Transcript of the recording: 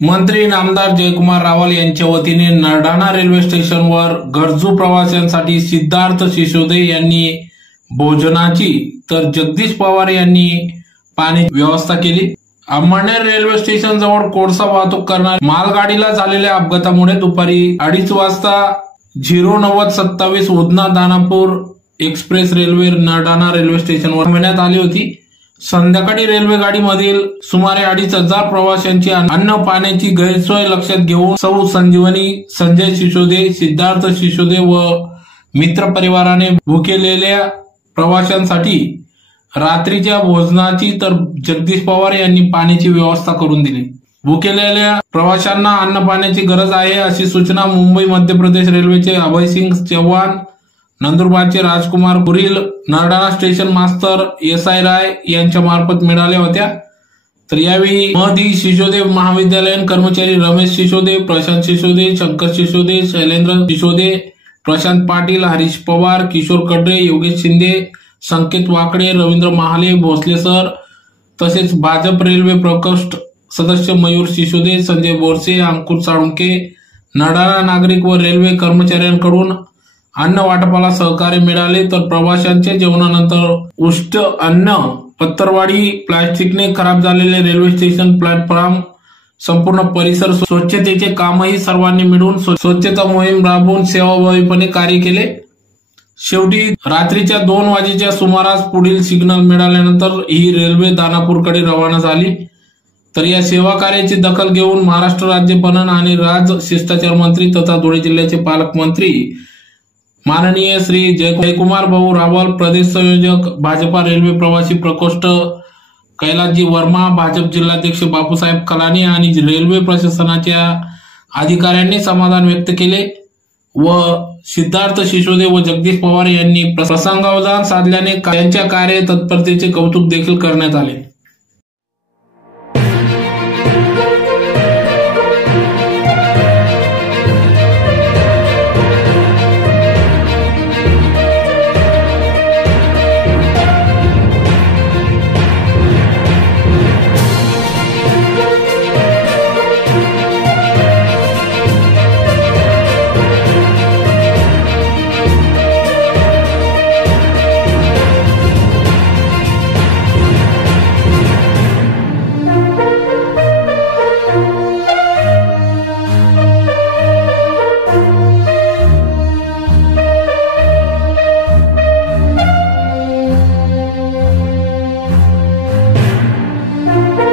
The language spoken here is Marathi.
मंत्री नामदार जयकुमार रावल यांच्या वतीने नरडाणा रेल्वे स्टेशनवर गरजू प्रवाशांसाठी सिद्धार्थ शिसोदे यांनी भोजनाची तर जगदीश पवार यांनी पाण्याची व्यवस्था केली। अंमळनेर रेल्वे स्टेशन जवळ कोळसा वाहतूक करणाऱ्या मालगाडीला झालेल्या अपघातामुळे दुपारी 2:30 वाजता 0927 Udhna Danapur express railway Nardana railway स्टेशनवर थांबवण्यात आली होती। संध्याकाळी रेल्वे गाडीमधील सुमारे 2,500 प्रवाशांची अन्न पाण्याची गैरसोय लक्षात घेऊन सौ संजीवनी, संजय शिसोदे, सिद्धार्थ शिसोदे व मित्र परिवाराने भुकेलेल्या प्रवाशांसाठी रात्रीच्या भोजनाची तर जगदीश पवार यांनी पाण्याची व्यवस्था करून दिली। भुकेलेल्या प्रवाशांना अन्न पाण्याची गरज आहे अशी सूचना मुंबई मध्य प्रदेश रेल्वेचे अभयसिंग चव्हाण, नंदुरबारचे राजकुमार कुरील, नरडाणा स्टेशन मास्तर SI राय यांच्या मार्फत मिळाल्या होत्या। तर यावेळी महदी शिसोदे महाविद्यालयीन कर्मचारी रमेश शिसोदे, प्रशांत शिसोदे, शंकर शिसोदे, शैलेंद्र शिसोदे, प्रशांत पाटील, हरीश पवार, किशोर कडरे, योगेश शिंदे, संकेत वाकडे, रवींद्र महाले, भोसले सर तसेच भाजप रेल्वे प्रकोष्ठ सदस्य मयूर शिसोदे, संजय बोरसे, अंकुर साळुंके, नरडाणा नागरिक व रेल्वे कर्मचाऱ्यांकडून अन्न वाटपाला सहकार्य मिळाले। तर प्रवाशांच्या जेवणानंतर उष्ट अन्न, पत्तरवाडी, प्लास्टिकने खराब झालेले रेल्वे स्टेशन प्लॅटफॉर्म, संपूर्ण परिसर स्वच्छतेचे कामही सर्वांनी मिळून स्वच्छता मोहीम राबवून सेवाभावीपणे कार्य केले। शेवटी रात्रीच्या 2 वाजेच्या सुमारास पुढील सिग्नल मिळाल्यानंतर ही रेल्वे दानापूरकडे रवाना झाली। तर या सेवा कार्याची दखल घेऊन महाराष्ट्र राज्य पणन आणि राज शिष्टाचार मंत्री तथा धुळे जिल्ह्याचे पालकमंत्री माननीय श्री जयकुमार भाऊ रावल, प्रदेश संयोजक भाजपा रेल्वे प्रवासी प्रकोष्ठ कैलासजी वर्मा, भाजप जिल्हाध्यक्ष बापूसाहेब कलानी आणि रेल्वे प्रशासनाच्या अधिकाऱ्यांनी समाधान व्यक्त केले व सिद्धार्थ शिसोदे व जगदीश पवार यांनी प्रसंगावधान साधल्याने त्यांच्या कार्य तत्परतेचे कौतुक देखील करण्यात आले।